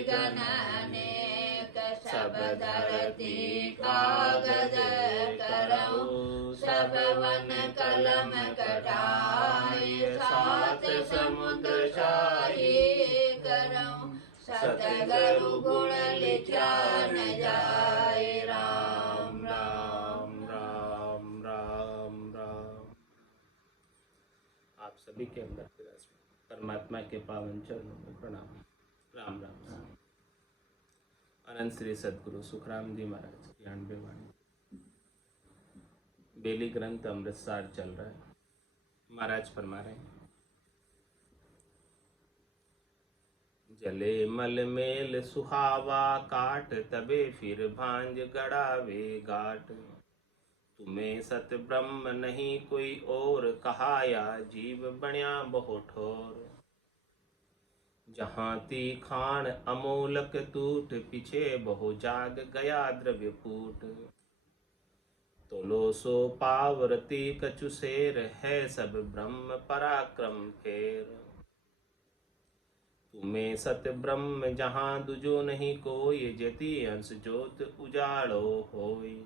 गण अनेक सब धरती कागज करऊं सब वन कलम कटाई सात समुद्र शाही करऊं सतगुरु गुण लिखा न जाए। राम राम राम राम राम। आप सभी के अंदर परमात्मा के पावन चरणों में प्रणाम। राम राम राम। अनंत श्री सदगुरु सुखराम जी महाराज की 98 वाणी बेली ग्रंथ अमृतसर चल रहा है। महाराज फरमा रहे हैं, जले मल मेल सुहावा काट तबे फिर भांज गड़ावे गाट। तुम्हें सत ब्रह्म नहीं कोई और कहाया जीव बण्या बहु ठोर। जहाँ तीखान अमोलक टूट पीछे बहु जाग गया द्रव्य फूट। तोलो सो पावरती कछु शेर है सब ब्रह्म पराक्रम फेर। तुम्हें सत ब्रह्म जहाँ दुजो नहीं कोई जति अंश जोत उजाड़ो होई।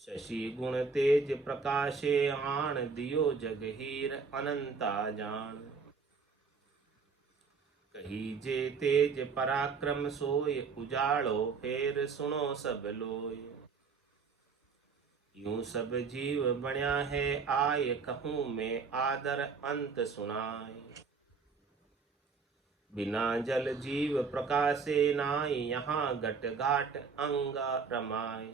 शशि गुण तेज प्रकाशे आण दियो जग हीर अनंता जान। कही जे तेज पराक्रम सोय उजाड़ो फेर सुनो सब लोय। यूं सब जीव बण्या है आय कहूँ में आदर अंत सुनाय। बिना जल जीव प्रकाशे नाय यहाँ घट घाट अंगा रमाय।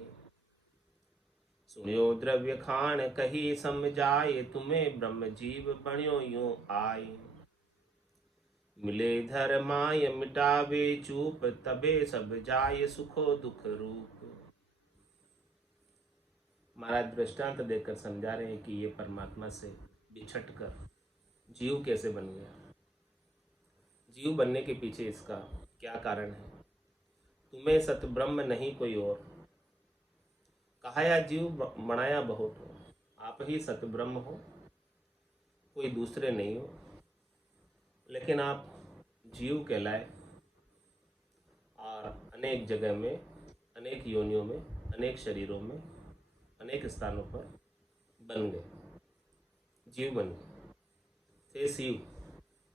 सुनियो द्रव्य खान कही समझाए तुम्हें ब्रह्म जीव बण्यो यूं आय। मिले धर्माय मिटावे चूप तबे सब जाय सुखो दुख रूप। महाराज दृष्टांत देकर समझा रहे हैं कि ये परमात्मा से बिछट कर जीव कैसे बन गया। जीव बनने के पीछे इसका क्या कारण है। तुम्हें सत ब्रह्म नहीं कोई और कहाया जीव बनाया बहुत हो। आप ही सत ब्रह्म हो, कोई दूसरे नहीं हो, लेकिन आप जीव कहलाए और अनेक जगह में अनेक योनियों में अनेक शरीरों में अनेक स्थानों पर बन गए। जीव बन गए, थे शिव,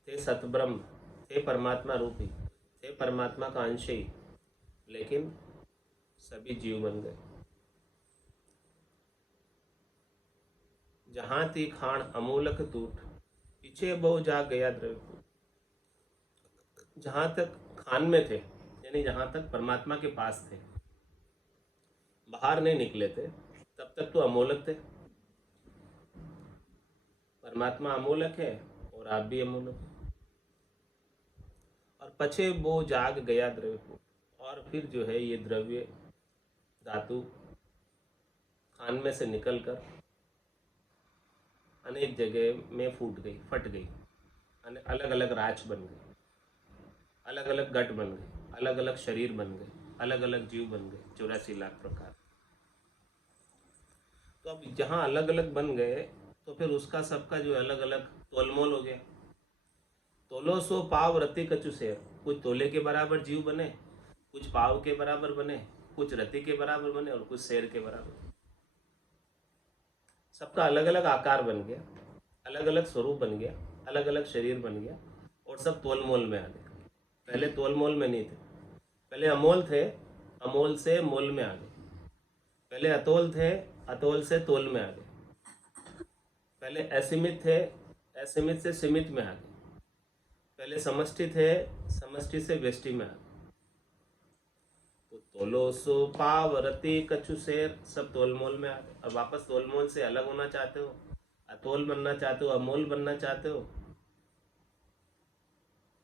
थे सतब्रह्म, थे परमात्मा रूपी, थे परमात्मा का अंश ही, लेकिन सभी जीव बन गए। जहाँ थी खान अमूलक टूट पीछे बहु जा गया द्रव्य। जहाँ तक खान में थे यानी जहाँ तक परमात्मा के पास थे, बाहर नहीं निकले थे, तब तक तो अमोलक थे। परमात्मा अमोलक है और आप भी अमोलक हैं। और पछे वो जाग गया द्रव्य, और फिर जो है ये द्रव्य धातु खान में से निकलकर अनेक जगह में फूट गई, फट गई, अलग अलग राज बन गई, अलग अलग गट बन गए, अलग अलग शरीर बन गए, अलग अलग जीव बन गए, 84 लाख प्रकार। तो अब जहाँ अलग अलग बन गए तो फिर उसका सबका जो अलग अलग तोलमोल हो गया। तोलो सो पाव रति कछु शेर। कुछ तोले के बराबर जीव बने, कुछ पाव के बराबर बने, कुछ रति के बराबर बने और कुछ शेर के बराबर। सबका अलग अलग आकार बन गया, अलग अलग स्वरूप बन गया, अलग अलग शरीर बन गया और सब तोलमोल में आ गए। पहले तोलमोल में नहीं थे, पहले अमोल थे, अमोल से मोल में आ गए। पहले अतोल थे, अतोल से तोल में आ गए। पहले असीमित थे, असीमित से सीमित में आ गए। पहले समष्टि थे, समष्टि से व्यष्टि में आ गए। तो तोलो सो पाव रति कछु शेर, सब तोलमोल में आ गए। अब वापस तोलमोल से अलग होना चाहते हो, अतोल बनना चाहते हो, अमोल बनना चाहते हो,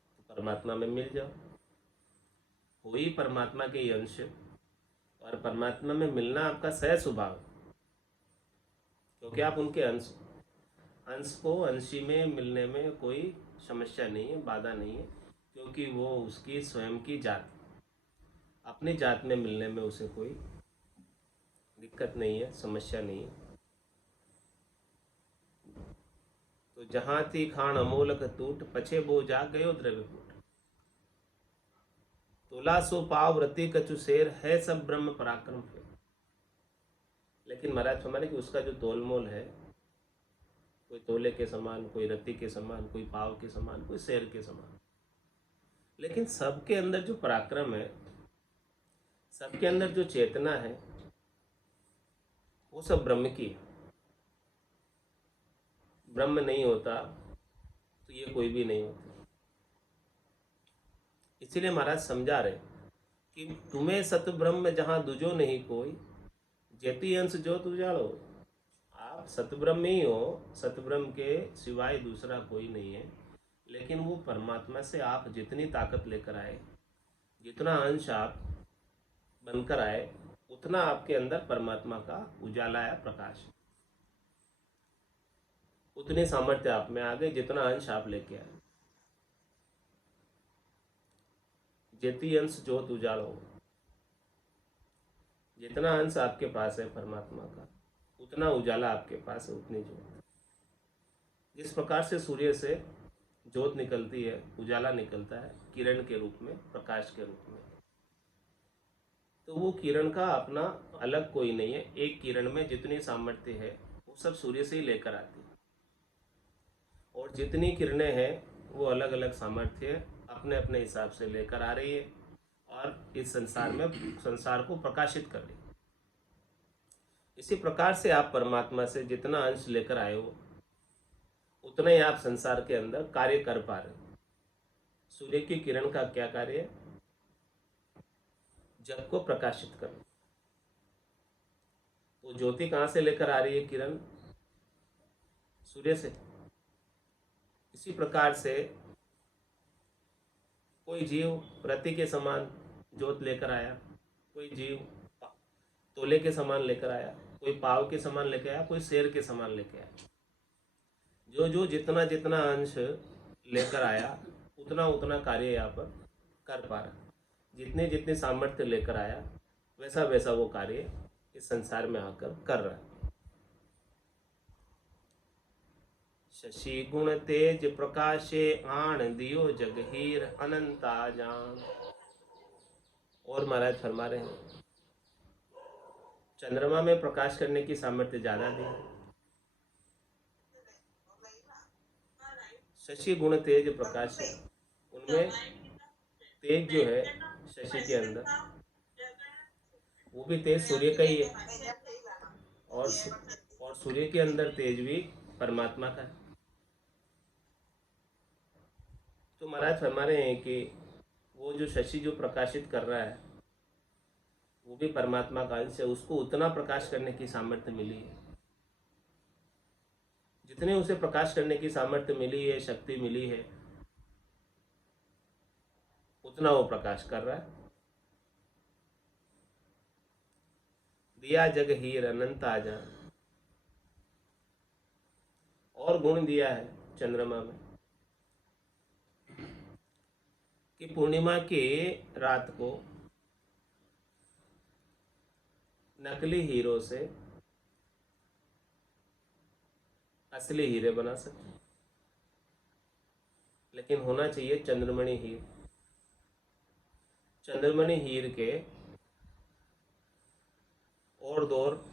तो परमात्मा में मिल जाओ। वही परमात्मा के अंश, और परमात्मा में मिलना आपका सहज स्वभाव है, क्योंकि आप उनके अंश। अंश को अंशी में मिलने में कोई समस्या नहीं है, बाधा नहीं है, क्योंकि वो उसकी स्वयं की जात, अपनी जात में मिलने में उसे कोई दिक्कत नहीं है, समस्या नहीं है। तो जहाँ थी खान अमोलक टूट पछे बो जाग गयो द्रव्य फूट। तुला सो पाव व्रति कछु शेर है सब ब्रह्म पराक्रम फेर। लेकिन महाराज फरमाने कि उसका जो तोल मोल है, कोई तोले के समान, कोई रत्ती के समान, कोई पाव के समान, कोई शेर के समान, लेकिन सबके अंदर जो पराक्रम है, सबके अंदर जो चेतना है, वो सब ब्रह्म की है। ब्रह्म नहीं होता तो ये कोई भी नहीं होता। इसीलिए महाराज समझा रहे कि तुम्हें सत ब्रह्म जहाँ दुजो नहीं कोई, जेती अंश जो तुझाड़ो। आप सतब्रह्म ही हो, सतब्रह्म के सिवाय दूसरा कोई नहीं है। लेकिन वो परमात्मा से आप जितनी ताकत लेकर आए, जितना अंश आप बनकर आए, उतना आपके अंदर परमात्मा का उजाला है, प्रकाश है। उतनी सामर्थ्य आप में आ गई जितना अंश आप लेके आए। जेती अंश ज्योत उजाड़ो। जितना अंश आपके पास है परमात्मा का, उतना उजाला आपके पास है, उतनी ज्योत। जिस प्रकार से सूर्य से ज्योत निकलती है, उजाला निकलता है किरण के रूप में, प्रकाश के रूप में, तो वो किरण का अपना अलग कोई नहीं है। एक किरण में जितनी सामर्थ्य है वो सब सूर्य से ही लेकर आती है। और जितनी किरणें हैं वो अलग अलग सामर्थ्य अपने अपने हिसाब से लेकर आ रही है और इस संसार में संसार को प्रकाशित कर रही है। इसी प्रकार से आप परमात्मा से जितना अंश लेकर आए हो, उतना ही आप संसार के अंदर कार्य कर पा रहे हो। सूर्य की किरण का क्या कार्य है? जग को प्रकाशित करना। वो ज्योति कहाँ से लेकर आ रही है किरण? सूर्य से। इसी प्रकार से कोई जीव रति के समान ज्योत लेकर आया, कोई जीव तोले के समान लेकर आया, कोई पाव के समान लेकर आया, कोई शेर के समान लेकर आया। जो जो जितना जितना अंश लेकर आया, उतना उतना कार्य यहाँ पर कर पा रहा। जितने जितने सामर्थ्य लेकर आया, वैसा वैसा वो कार्य इस संसार में आकर कर रहा है। शशि गुण तेज प्रकाशे आन दियो जगहीर अनंता जान। और महाराज फरमा रहे हैं, चंद्रमा में प्रकाश करने की सामर्थ्य ज्यादा दी। शशि गुण तेज प्रकाश है, उनमें तेज जो है शशि के अंदर, वो भी तेज सूर्य का ही है। और सूर्य के अंदर तेज भी परमात्मा का है। तो महाराज फरमा रहे हैं कि वो जो शशि जो प्रकाशित कर रहा है, वो भी परमात्मा का अंश है। उसको उतना प्रकाश करने की सामर्थ्य मिली है। जितने उसे प्रकाश करने की सामर्थ्य मिली है, शक्ति मिली है, उतना वो प्रकाश कर रहा है। दिया जग हीर अनंत आजान। और गुण दिया है चंद्रमा में कि पूर्णिमा की रात को नकली हीरो से असली हीरे बना सकते, लेकिन होना चाहिए चंद्रमणि हीर। चंद्रमणि हीर के और दौर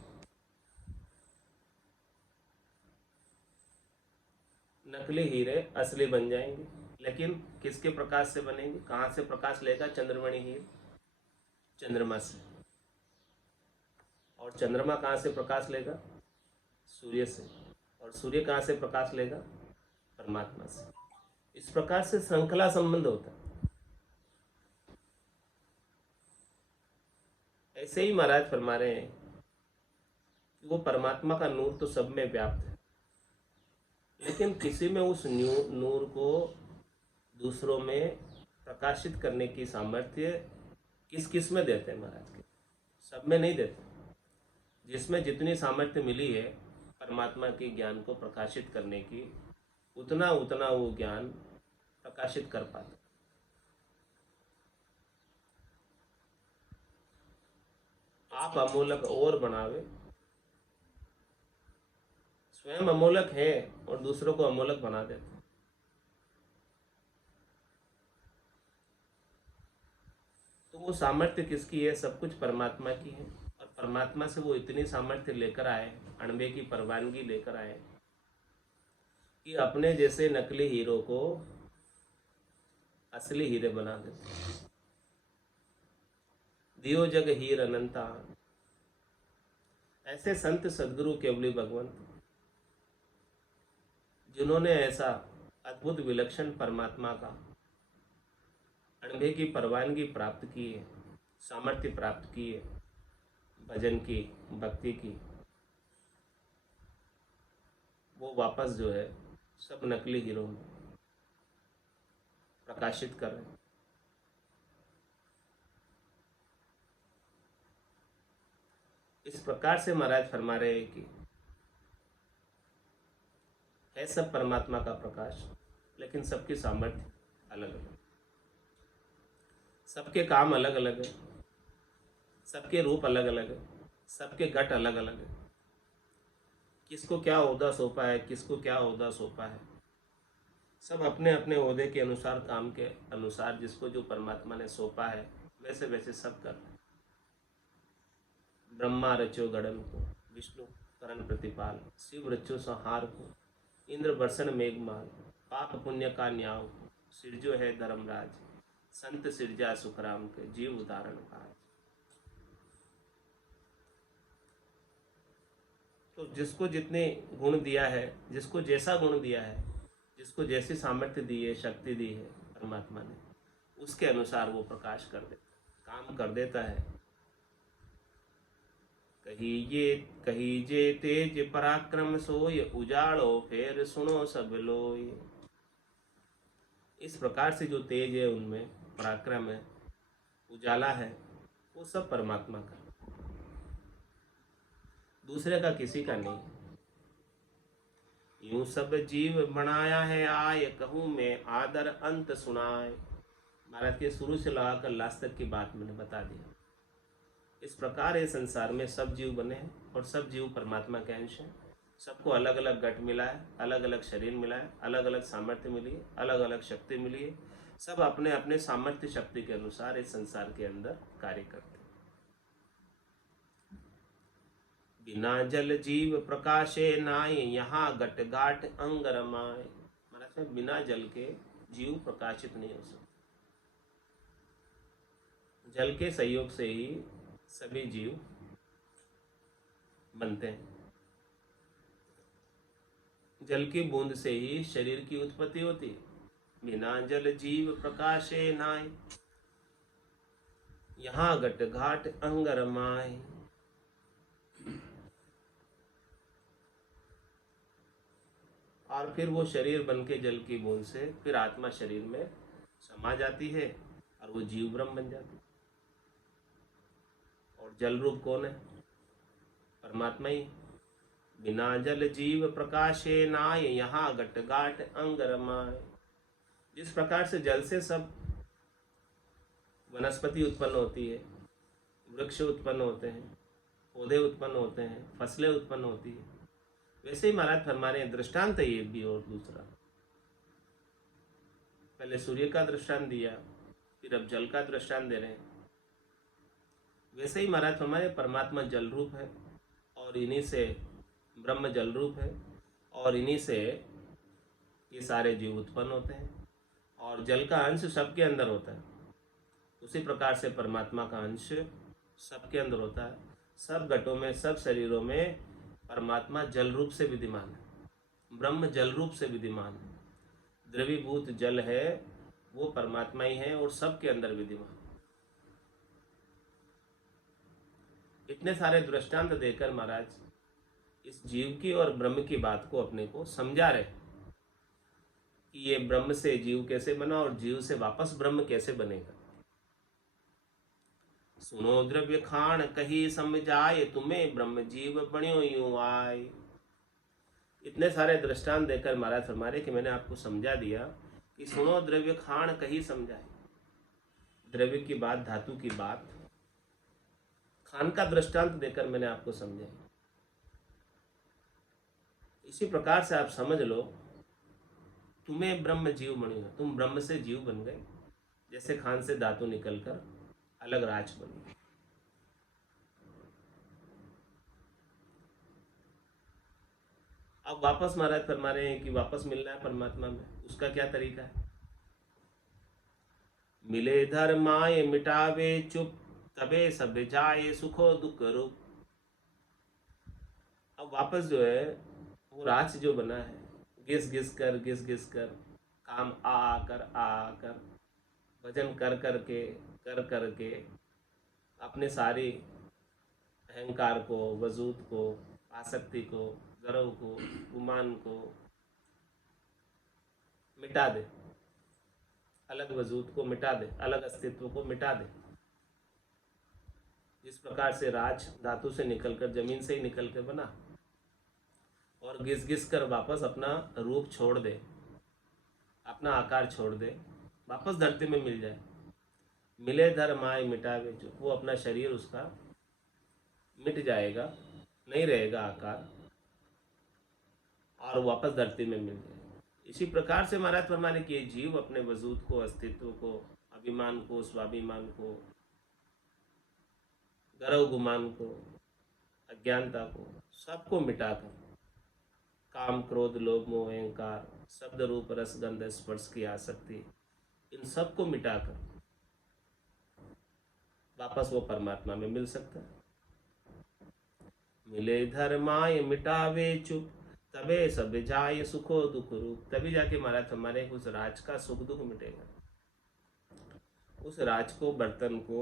नकली हीरे असली बन जाएंगे। लेकिन किसके प्रकाश से बनेंगे? कहाँ से प्रकाश लेगा चंद्रमणि हीर? चंद्रमा से। और चंद्रमा कहाँ से प्रकाश लेगा? सूर्य से। और सूर्य कहाँ से प्रकाश लेगा? परमात्मा से। इस प्रकार से श्रृंखला संबंध होता है। ऐसे ही महाराज फरमा रहे हैं कि वो परमात्मा का नूर तो सब में व्याप्त है, लेकिन किसी में उस नूर को दूसरों में प्रकाशित करने की सामर्थ्य किस किस में देते हैं महाराज के? सब में नहीं देते। जिसमें जितनी सामर्थ्य मिली है परमात्मा के ज्ञान को प्रकाशित करने की, उतना उतना वो ज्ञान प्रकाशित कर पाता। आप अमूलक और बनावे। स्वयं अमूलक है और दूसरों को अमूलक बना देते हैं। तो वो सामर्थ्य किसकी है? सब कुछ परमात्मा की है। और परमात्मा से वो इतनी सामर्थ्य लेकर आए, अणबे की परवानगी लेकर आए कि अपने जैसे नकली हीरो को असली हीरे बना देते। दियो जग हीर अनंता, ऐसे संत सदगुरु केवली भगवंत जिन्होंने ऐसा अद्भुत विलक्षण परमात्मा का अणबे की परवानगी प्राप्त की है, सामर्थ्य प्राप्त की है भजन की, भक्ति की, वो वापस जो है सब नकली हीरो में प्रकाशित कर रहे हैं। इस प्रकार से महाराज फरमा रहे हैं कि है सब परमात्मा का प्रकाश, लेकिन सबकी सामर्थ्य अलग अलग, सबके काम अलग अलग है, सबके रूप अलग अलग है, सबके घट अलग अलग है। किसको क्या ओहदा सौंपा है, किसको क्या ओहदा सौंपा है, सब अपने अपने ओहदे के अनुसार, काम के अनुसार जिसको जो परमात्मा ने सौंपा है वैसे वैसे सब कर। ब्रह्मा रचो गड़न को, विष्णु करण प्रतिपाल, शिव रचो संहार को, इंद्र बरसन मेघमाल, पाप पुण्य का न्याव को, सिरजो है धर्मराज, संत सिरजा सुखराम के, जीव उदाहरण काज। तो जिसको जितने गुण दिया है, जिसको जैसा गुण दिया है, जिसको जैसी सामर्थ्य दी है, शक्ति दी है परमात्मा ने, उसके अनुसार वो प्रकाश कर देता, काम कर देता है। कहीजे तेज पराक्रम सोय, उजाड़ो फेर सुनो सब लोय। इस प्रकार से जो तेज है, उनमें पराक्रम है, उजाला है, वो सब परमात्मा का, दूसरे का किसी का नहीं। यूं सब जीव बनाया है आय, कहूँ मैं आदर अंत सुनाए। महाराज के शुरू से लगाकर लास्ट तक की बात मैंने बता दी। इस प्रकार ये संसार में सब जीव बने हैं और सब जीव परमात्मा के अंश हैं। सबको अलग अलग घट मिला है, अलग अलग शरीर मिला है, अलग अलग सामर्थ्य मिली है, अलग अलग शक्ति मिली है। सब अपने अपने सामर्थ्य शक्ति के अनुसार इस संसार के अंदर कार्य करते हैं। बिना जल जीव प्रकाशे नाय, यहाँ घट घाट अंग रमाए। महाराज बिना जल के जीव प्रकाशित नहीं हो सकते। जल के सहयोग से ही सभी जीव बनते हैं। जल की बूंद से ही शरीर की उत्पत्ति होती है। बिना जल जीव प्रकाशे नाय, यहाँ घट घाट अंग रमाए। और फिर वो शरीर बन के जल की बूंद से फिर आत्मा शरीर में समा जाती है और वो जीव ब्रह्म बन जाती है। और जल रूप कौन है? परमात्मा ही। बिना जल जीव प्रकाशे नाय, यहाँ घट घाट अंग रमाए। जिस प्रकार से जल से सब वनस्पति उत्पन्न होती है, वृक्ष उत्पन्न होते हैं, पौधे उत्पन्न होते हैं, फसलें उत्पन्न होती है, वैसे ही महाराज फरमा रहे हैं दृष्टांत ये भी। और दूसरा, पहले सूर्य का दृष्टांत दिया, फिर अब जल का दृष्टांत दे रहे हैं। वैसे ही महाराज फरमा रहे परमात्मा जल रूप है और इन्हीं से ब्रह्म जल रूप है और इन्हीं से ये सारे जीव उत्पन्न होते हैं। और जल का अंश सबके अंदर होता है, उसी प्रकार से परमात्मा का अंश सबके अंदर होता है। सब घटों में, सब शरीरों में परमात्मा जल रूप से विद्यमान है, ब्रह्म जल रूप से विद्यमान है। द्रवीभूत जल है वो परमात्मा ही है और सबके अंदर विद्यमान। इतने सारे दृष्टांत देकर महाराज इस जीव की और ब्रह्म की बात को अपने को समझा रहे कि ये ब्रह्म से जीव कैसे बना और जीव से वापस ब्रह्म कैसे बनेगा। सुनो द्रव्य खान कही समझाए, तुम्हें ब्रह्म जीव बण्यो यूं आए। इतने सारे दृष्टांत देकर महाराज फरमा रहे कि मैंने आपको समझा दिया कि सुनो द्रव्य खान कही समझाए। द्रव्य की बात, धातु की बात, खान का दृष्टांत देकर मैंने आपको समझाई। इसी प्रकार से आप समझ लो, तुम्हें ब्रह्म जीव बण्यो, तुम ब्रह्म से जीव बन गए। जैसे खान से धातु निकलकर अलग राज बन गया। अब वापस महाराज फरमा रहे हैं कि वापस मिलना है परमात्मा में, उसका क्या तरीका है? मिले धर्माय मिटावे चुप, तबे सब जाए सुखो दुख रूप। अब वापस जो है वो राज जो बना है, घिस घिस कर, काम आ कर, भजन कर के अपने सारी अहंकार को, वजूद को, आसक्ति को, गर्व को, गुमान को मिटा दे, अलग वजूद को मिटा दे, अलग अस्तित्व को मिटा दे। जिस प्रकार से राज धातु से निकलकर, जमीन से ही निकल कर बना, और घिस घिस कर वापस अपना रूप छोड़ दे, अपना आकार छोड़ दे, वापस धरती में मिल जाए। मिले धर्माय मिटावे जो, वो अपना शरीर उसका मिट जाएगा, नहीं रहेगा आकार, और वापस धरती में मिल जाए। इसी प्रकार से महाराज फरमाने कि जीव अपने वजूद को, अस्तित्व को, अभिमान को, स्वाभिमान को, गर्व गुमान को, अज्ञानता को, सबको मिटाकर काम क्रोध लोभ मोह अहंकार, शब्द रूप रस गंध स्पर्श की आसक्ति, इन सबको मिटाकर वापस वो परमात्मा में मिल सकता है। मिले धर्माय मिटावे चुप, तबे सब जाए सुखो दुख रूप। तभी जाके महाराज हमारे उस राज का सुख दुख मिटेगा। उस राज को, बर्तन को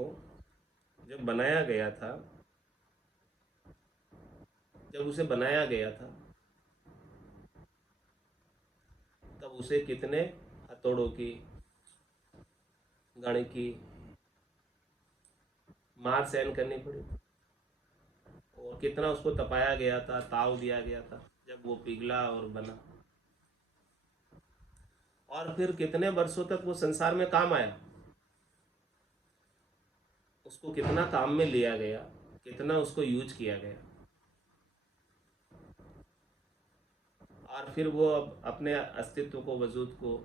जब बनाया गया था, जब उसे बनाया गया था, तब उसे कितने हथौड़ों की, गण की मार सहन करनी पड़ी, और कितना उसको तपाया गया था, ताव दिया गया था, जब वो पिघला और बना। और फिर कितने वर्षों तक वो संसार में काम आया, उसको कितना काम में लिया गया, कितना उसको यूज किया गया, और फिर वो अब अपने अस्तित्व को, वजूद को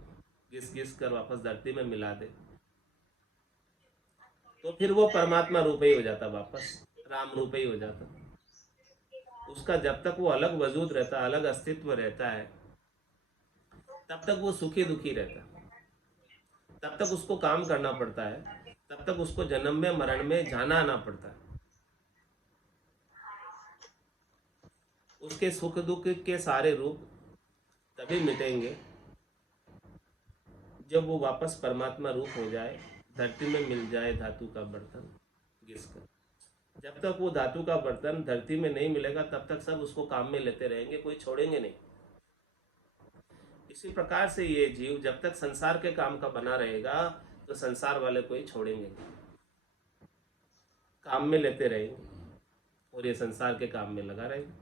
घिस घिस कर वापस धरती में मिला दे, तो फिर वो परमात्मा रूप ही हो जाता, वापस राम रूप ही हो जाता। उसका जब तक वो अलग वजूद रहता, अलग अस्तित्व रहता है, तब तक वो सुखी दुखी रहता, तब तक उसको काम करना पड़ता है, तब तक उसको जन्म में मरण में जाना आना पड़ता है। उसके सुख दुख के सारे रूप तभी मिटेंगे जब वो वापस परमात्मा रूप हो जाए, धरती में मिल जाए धातु का बर्तन घिसकर। जब तक वो धातु का बर्तन धरती में नहीं मिलेगा, तब तक सब उसको काम में लेते रहेंगे, कोई छोड़ेंगे नहीं। इसी प्रकार से ये जीव जब तक संसार के काम का बना रहेगा, तो संसार वाले कोई छोड़ेंगे नहीं, काम में लेते रहेंगे, और ये संसार के काम में लगा रहेगा।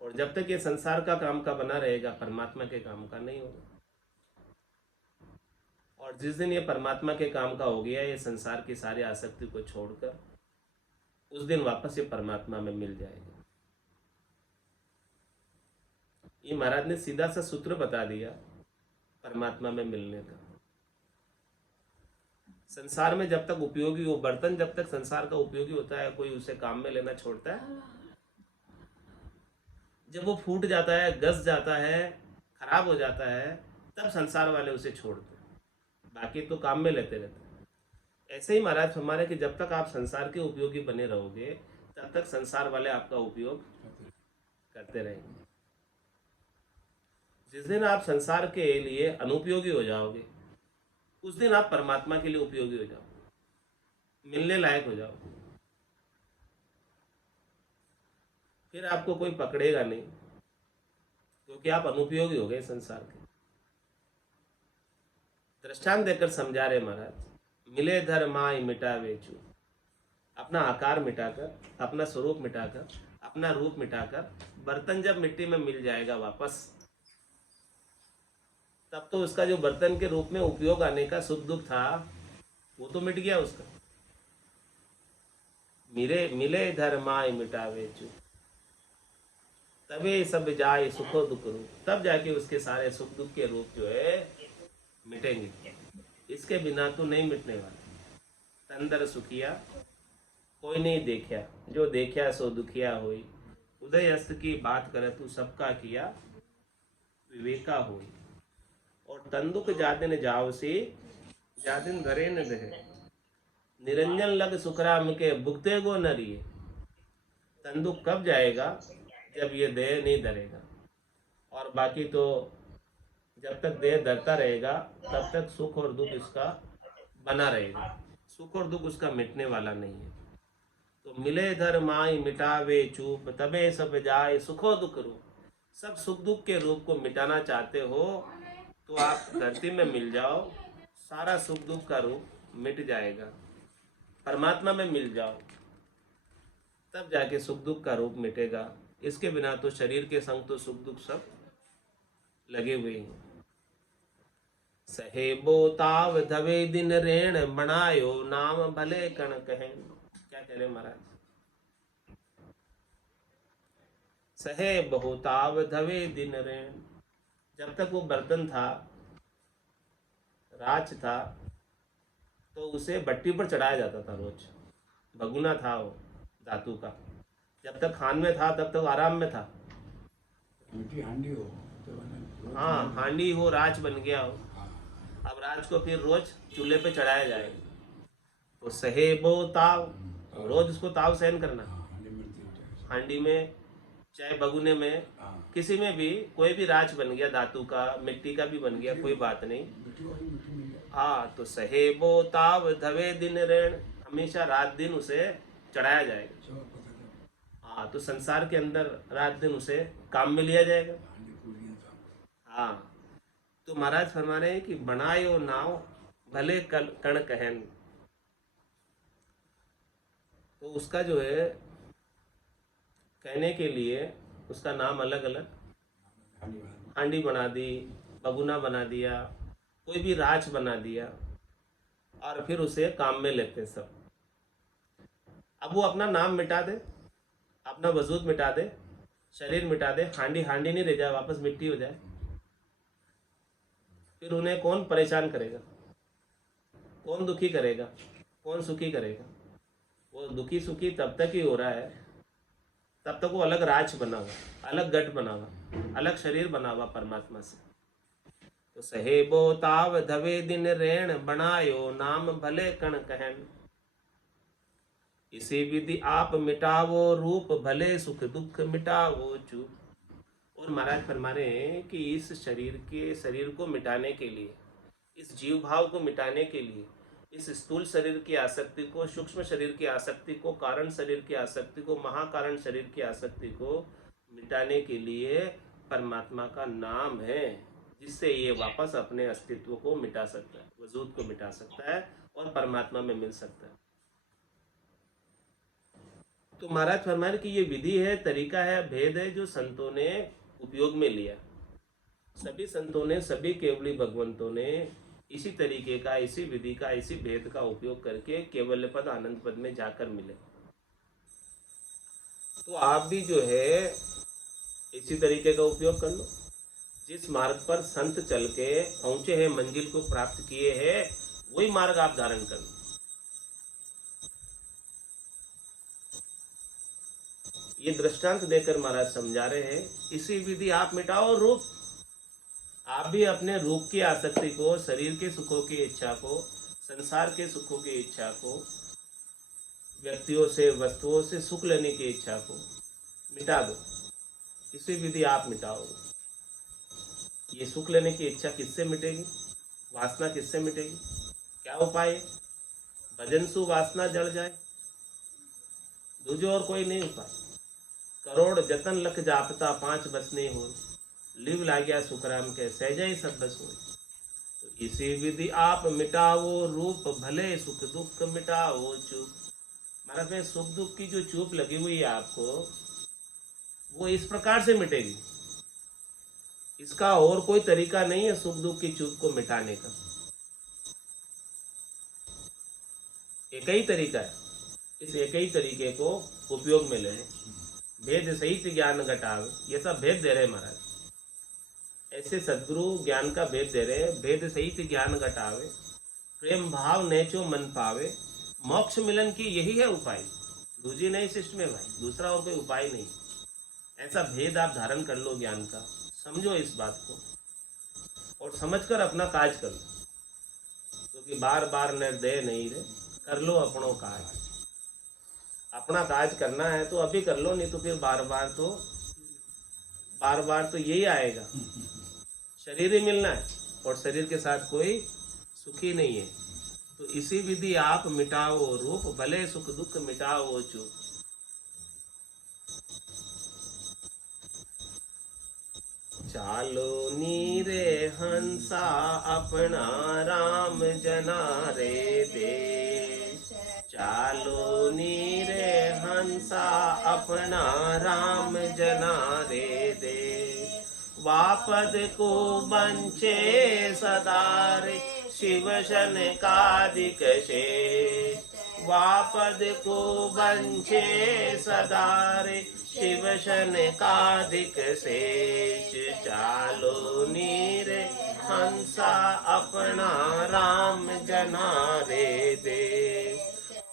और जब तक ये संसार का काम का बना रहेगा, परमात्मा के काम का नहीं होगा। और जिस दिन ये परमात्मा के काम का हो गया, ये संसार की सारी आसक्ति को छोड़कर उस दिन वापस ये परमात्मा में मिल जाएगा। ये महाराज ने सीधा सा सूत्र बता दिया परमात्मा में मिलने का। संसार में जब तक उपयोगी, वो बर्तन जब तक संसार का उपयोगी होता है, कोई उसे काम में लेना छोड़ता है? जब वो फूट जाता है, घस जाता है, खराब हो जाता है, तब संसार वाले उसे छोड़ते हैं, बाकी तो काम में लेते रहते हैं। ऐसे ही महाराज हमारे कि जब तक आप संसार के उपयोगी बने रहोगे, तब तक संसार वाले आपका उपयोग करते रहेंगे। जिस दिन आप संसार के लिए अनुपयोगी हो जाओगे, उस दिन आप परमात्मा के लिए उपयोगी हो जाओगे, मिलने लायक हो जाओगे। फिर आपको कोई पकड़ेगा नहीं, क्योंकि आप अनुपयोगी हो गए संसार के। दृष्टांत देकर समझा रहे महाराज, मिले धर्माय मिटावे चू, अपना आकार मिटाकर, अपना स्वरूप मिटाकर, अपना रूप मिटाकर, बर्तन जब मिट्टी में मिल जाएगा वापस, तब तो उसका जो बर्तन के रूप में उपयोग आने का सुख दुख था, वो तो मिट गया उसका। मिले धर्माय मिटावे चू, तबे सब जाए सुखो दुख रूप, तब जाके उसके सारे सुख दुख के रूप जो है मिटेंगे। इसके बिना तो नहीं मिटने वाले। तंदर सुखिया कोई नहीं देखा, जो देखा सो दुखिया होई। उदय अस्त की बात करे तू सबका किया विवेका होई। और तंदुक जादिन जाव से जादिन धरे न दे, निरंजन लग सुखराम के भुगते गो नरिये। तंदुक कब जाएगा? जब ये देह नहीं धरेगा। और बाकी तो जब तक देह धरता रहेगा तब तक सुख और दुख इसका बना रहेगा। सुख और दुख उसका मिटने वाला नहीं है। तो मिले धर माई मिटावे चूप, तबे सब जाए सुखो दुख रूप। सब सुख दुख के रूप को मिटाना चाहते हो तो आप धरती में मिल जाओ, सारा सुख दुख का रूप मिट जाएगा। परमात्मा में मिल जाओ, तब जाके सुख दुख का रूप मिटेगा। इसके बिना तो शरीर के संग तो सुख दुख सब लगे हुए हैं। सहेबो ताव धवे दिन रेण, बनायो नाम भले कण कहन। क्या कह रहे महाराज? सहे बहुताव धवे दिन रेण। जब तक वो बर्तन था, राज था, तो उसे भट्टी पर चढ़ाया जाता था रोज। भगुना था वो धातु का। जब तक खान में था तब तक आराम में था। हांडी हो तो हाँ, हांडी हो, राज बन गया हो। अब राज को फिर रोज चूल्हे पे चढ़ाया जाएगा। तो सहेबो ताव, रोज उसको ताव सहन करना। हांडी मिलती है। हांडी में चाहे भगुने में, किसी में भी कोई भी राज बन गया, धातु का, मिट्टी का भी बन गया, कोई बात नहीं। हाँ, तो सहेबो ताव धवे दिन ऋण, हमेशा रात दिन उसे चढ़ाया जाएगा। हाँ, तो संसार के अंदर रात दिन उसे काम में लिया जाएगा। हाँ, तो महाराज फरमा रहे हैं कि बनायो नाव भले कण कहन। तो उसका जो है कहने के लिए उसका नाम अलग अलग, हांडी बना दी, बगुना बना दिया, कोई भी राज बना दिया, और फिर उसे काम में लेते सब। अब वो अपना नाम मिटा दे, अपना वजूद मिटा दे, शरीर मिटा दे, हांडी हांडी नहीं रह जाए, वापस मिट्टी हो जाए, फिर उन्हें कौन परेशान करेगा? कौन दुखी करेगा? कौन सुखी करेगा? वो दुखी सुखी तब तक ही हो रहा है, तब तक वो अलग राज बना हुआ, अलग गठ बना हुआ, अलग शरीर बना हुआ परमात्मा से। तो सहेबो ताव धवे दिन रेण, बनायो नाम भले कण कहन। इसी विधि आप मिटावो रूप, भले सुख दुख मिटावो चूप। और महाराज फरमा रहे हैं कि इस शरीर को मिटाने के लिए, इस जीव भाव को मिटाने के लिए, इस स्थूल शरीर की आसक्ति को, सूक्ष्म शरीर की आसक्ति को, कारण शरीर की आसक्ति को, महाकारण शरीर की आसक्ति को मिटाने के लिए परमात्मा का नाम है, जिससे ये वापस अपने अस्तित्व को मिटा सकता है, वजूद को मिटा सकता है और परमात्मा में मिल सकता है। तो महाराज फरमाए कि ये विधि है, तरीका है, भेद है जो संतों ने उपयोग में लिया। सभी संतों ने, सभी केवली भगवंतों ने इसी तरीके का, इसी विधि का, इसी भेद का उपयोग करके केवल पद आनंद पद में जाकर मिले। तो आप भी जो है इसी तरीके का उपयोग कर लो। जिस मार्ग पर संत चल के पहुंचे हैं, मंजिल को प्राप्त किए हैं, वही मार्ग आप धारण कर लो। ये दृष्टांत देकर महाराज समझा रहे हैं, इसी विधि आप मिटाओ रूप। आप भी अपने रूप की आसक्ति को, शरीर के सुखों की इच्छा को, संसार के सुखों की इच्छा को, व्यक्तियों से, वस्तुओं से सुख लेने की इच्छा को मिटा दो। इसी विधि आप मिटाओ। ये सुख लेने की इच्छा किससे मिटेगी? वासना किससे मिटेगी? क्या उपाय? भजन सु वासना जड़ जाए, दूजो और कोई नहीं उपाय। करोड़ जतन लख जापता, पांच बस नहीं हो, लिव लाग्या सुखराम के सहजा ही सब बस हो। तो इसी विधि आप मिटाओ रूप, भले सुख दुख मिटाओ चूप। महाराज में सुख दुख की जो चूप लगी हुई है आपको, वो इस प्रकार से मिटेगी। इसका और कोई तरीका नहीं है सुख दुख की चूप को मिटाने का। एक ही तरीका है, इस एक ही तरीके को उपयोग में ले लो। भेद सहित ज्ञान घटावे, ये सब भेद दे रहे महाराज। ऐसे सदगुरु ज्ञान का भेद दे रहे हैं। भेद सहित ज्ञान घटावे, प्रेम भाव नेचो मन पावे, मोक्ष मिलन की यही है उपाय, दूसरी नहीं सिस्टम में भाई, दूसरा और कोई उपाय नहीं। ऐसा भेद आप धारण कर लो ज्ञान का, समझो इस बात को और समझकर अपना काज कर लो, क्योंकि बार बार निर्दय नहीं रे, कर लो अपनों काज। अपना काज करना है तो अभी कर लो, नहीं तो फिर बार बार तो यही आएगा, शरीर ही मिलना है और शरीर के साथ कोई सुखी नहीं है। तो इसी विधि आप मिटाओ रूप, भले सुख दुख मिटाओ चूक। चालो नीरे हंसा अपना राम जना रे देश, चालो नीरे हंसा अपना राम जना रे देश। वापद को बंचे सदारे शिव शन कादिक शेष, वापद को बंचे सदारे शिव शन कादिक शेष। चालो नीरे हंसा अपना राम जना रे देश,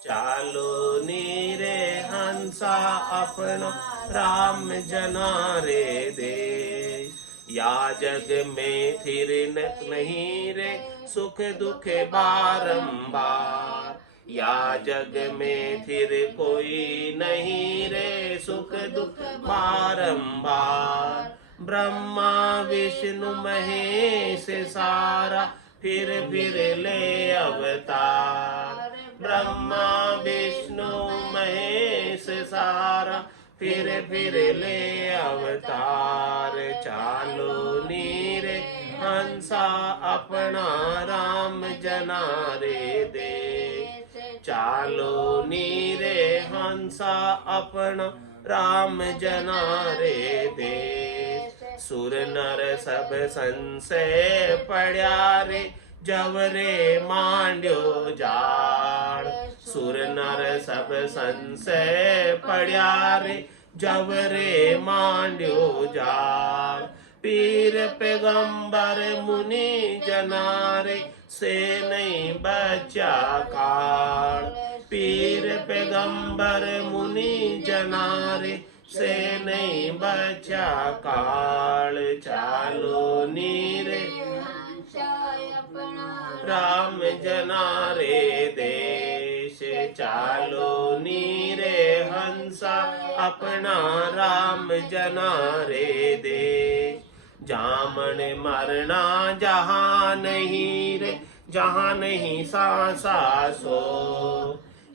चालो नीरे हंसा अपना राम जना रे देश। या जग में फिर नहीं रे सुख दुख बारंबार, या जग में फिर कोई नहीं रे सुख दुख बारंबार। ब्रह्मा विष्णु महेश सारा फिर ले अवतार, ब्रह्मा विष्णु महेश सारा फिर ले अवतार। चालो नीरे हंसा अपना राम जना रे देश, चालो नीरे हंसा अपना राम जना रे देश। सुर नर सब संशय पड़ा रे जब रे मांड्यो जाड़, सुर नर सब संशय पड़ा रे जब रे मांड्यो जाड़। पीर पैगंबर मुनि जनारे से नहीं बचा काल, पीर पैगंबर मुनि जनारे से नहीं बचा काल। चालो नीरे राम जना रे देश, चालो नीरे हंसा अपना राम जना रे देश। जामन मरना जहाँ नहीं रे, जहाँ नहीं सांसा सो,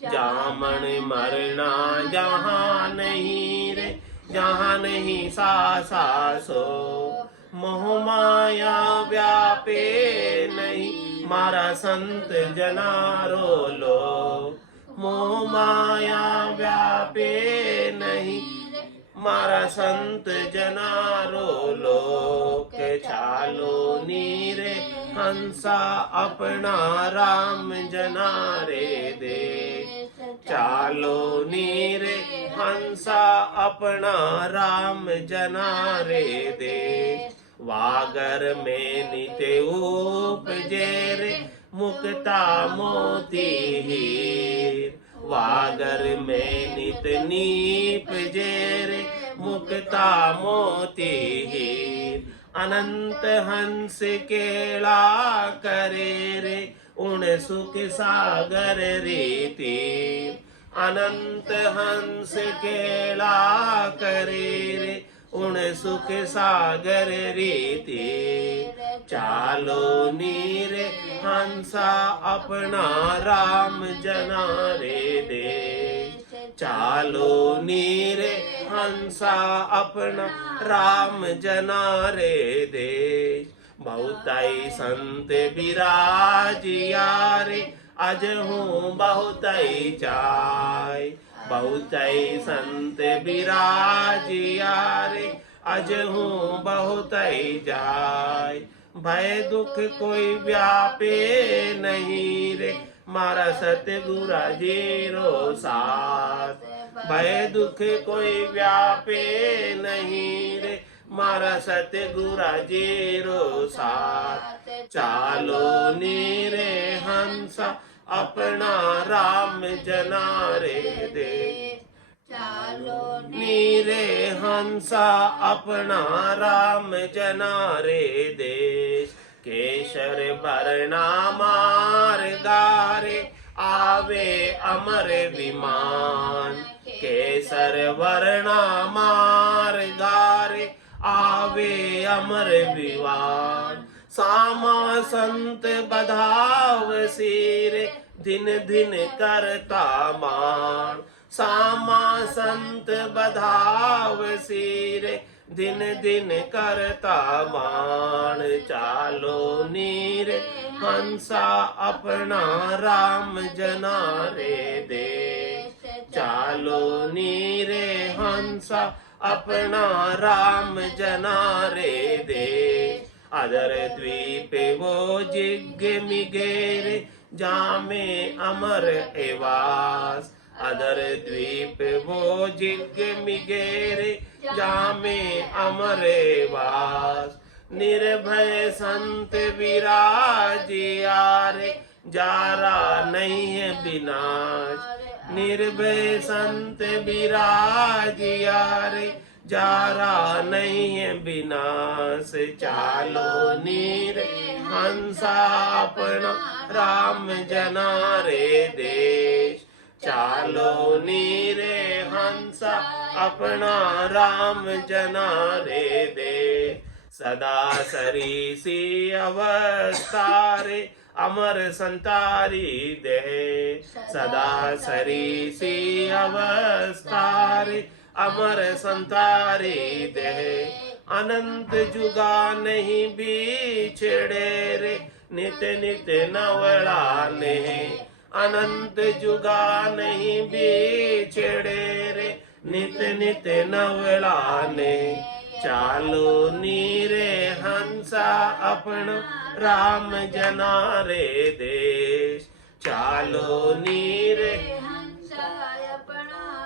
जामन मरना जहाँ नहीं रे, जहाँ नहीं सांसा सो। मोह माया व्यापे नहीं मारा संत जनारो लो, मोह माया व्यापे नहीं मारा संत जनारो लोक। चालो नीरे हंसा अपना राम जना रे देश, चालो नीरे हंसा अपना राम जना रे देश। वागर में नित्य उपजे रे मुक्ता मोती हीर, वागर में नित नीप जेरे मुक्ता मोती हीर। अनंत हंस केला करे रे उन सुख सागर रीति, अनंत हंस केला करे रे उन सुख सागर रीति। चालो नीरे हंसा अपना राम जना रे देश, चालो नीरे हंसा अपना राम जना रे देश। बहुताई संत विराजिया रे अज हूँ बहुताई चाय, बहुताई संत विराजिया रे अज हूँ बहुताई जाय। भय दुख कोई व्यापे नहीं रे मारा सतगुरा जीरो साथ, भय दुख कोई व्यापे नहीं रे मारा सतगुरा जीरो साथ। चालो नीरे हंसा अपना राम जना रे देश। चालो नीरे हंसा अपना राम जना रे देश। केसर वर्णा मार्गारे आवे अमर विमान। केसर वर्णा मार्गारे आवे अमर विमान। सामा संत बधाव सिरे दिन दिन करता मान। सामा संत बधाव सिरे दिन दिन करता मान। चालो नीर हंसा अपना राम जना रे देश। चालो नीरे हंसा अपना राम जना रे देश। अदर द्वीप वो जिग मिगेरे जामे अमर एवास। अदर द्वीप वो जिग मिगेरे जामे अमर एवास। निर्भय संत विराजियारे जारा नहीं है विनाश। निर्भय संत विराजियारे जारा नहीं है विनाश। चालो नीर हंसा अपना राम जना रे देश। चालो नीरे हंसा अपना राम जना रे देश। सदा सरीसी अवस्थारे अमर संतारी दे। सदा सरीसी अवस्थारे अमर संतारी दे। अनंत जुगा नहीं बिछड़े रे नित नित नवलाने। अनंत जुगा नहीं बिछड़े रे नित नित नवलाने। चालो नीरे हंसा अपना राम जना रे देश। चालो नीरे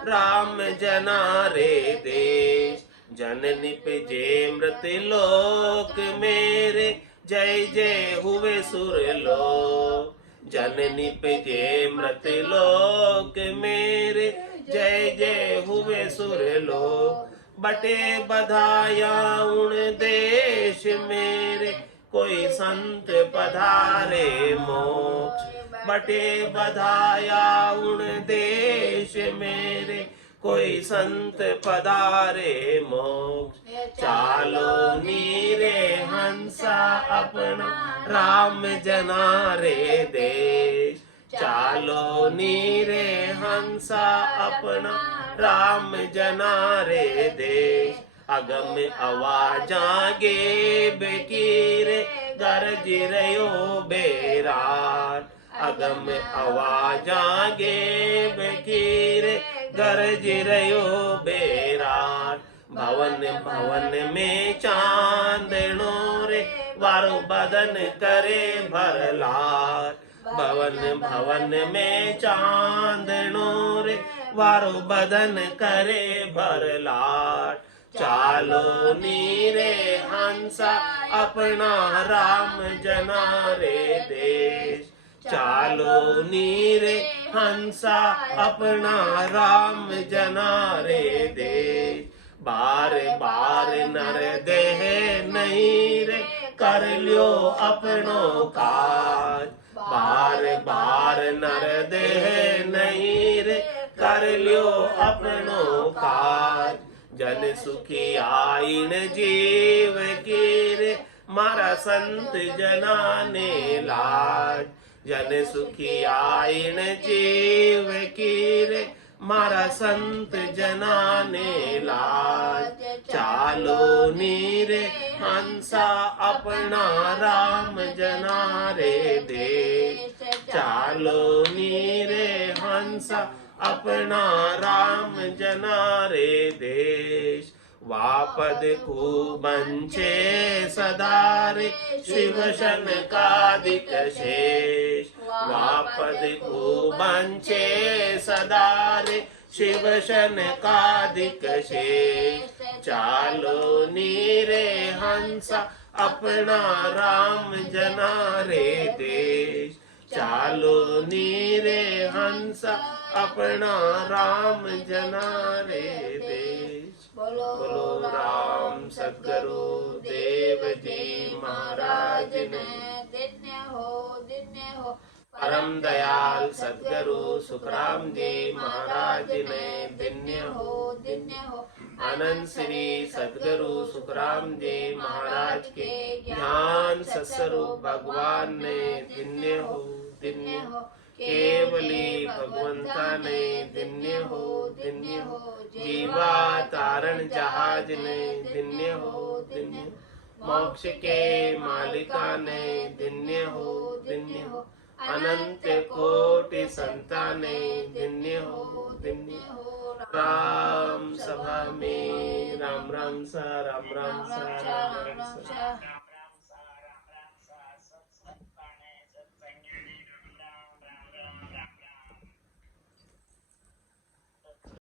राम जना रे देश। जन निपजे मृत लोक मेरे जय जय हुए सुर लोक। जन निपजे मृत लोक मेरे जय जय हुए सुर लोक। बटे बधाया उन देश मेरे कोई संत पधारे मोक्ष। बटे बधाया उन देश मेरे कोई संत पधारे मोक्ष। चालो नीरे हंसा अपना राम जना रे देश। चालो नीरे हंसा अपना राम जना रे देश। अगम आवाजा गे बेकीरे गरज रयो बेरार। अगम आवाजा गे बेकीरे गरज रयो बेरार। भवन भवन में चांदनो रे वारो बदन करे भरलार। भवन भवन में चांदनो रे वारो बदन करे भरलार। चालो नीरे हंसा अपना राम जना रे देश। चालो नीरे हंसा अपना राम जना रे देश। बार बार नर देह नहीं रे कर लियो अपनो काज। बार बार नर देह नहीं रे कर लियो अपनो काज। जन सुखी आईन जीव की रे मारा संत जना ने लाज। जन सुखी आईन जीव की रे मारा संत जना ने लाज। चालो नीरे हंसा अपना राम जना रे देश। चालो नीरे हंसा अपना राम जना रे देश। वापद कुबंचे सदारे शिव शनकादिक शेष। वापद कुबंचे सदारे शिव शनकादिक शेष। चालो नीरे हंसा अपना राम जना रे देश। चालो नीरे हंस अपना राम जना रे देश। बोलो राम सद्गुरु देव जी महाराज ने दिन्य हो परम दयाल सद्गुरु सुखराम जी महाराज ने दिन्य हो आनंद श्री सद्गुरु सुखराम जी महाराज के ज्ञान सत्स्वरूप भगवान ने दिन्य हो केवली भगवंता ने दिन्य हो जीवा तारण जहाज ने दिन्य हो मोक्ष के मालिका ने दिन्य हो अनंत कोटि संताने दिन्य हो राम सभा में राम राम सा राम राम सा राम राम सा।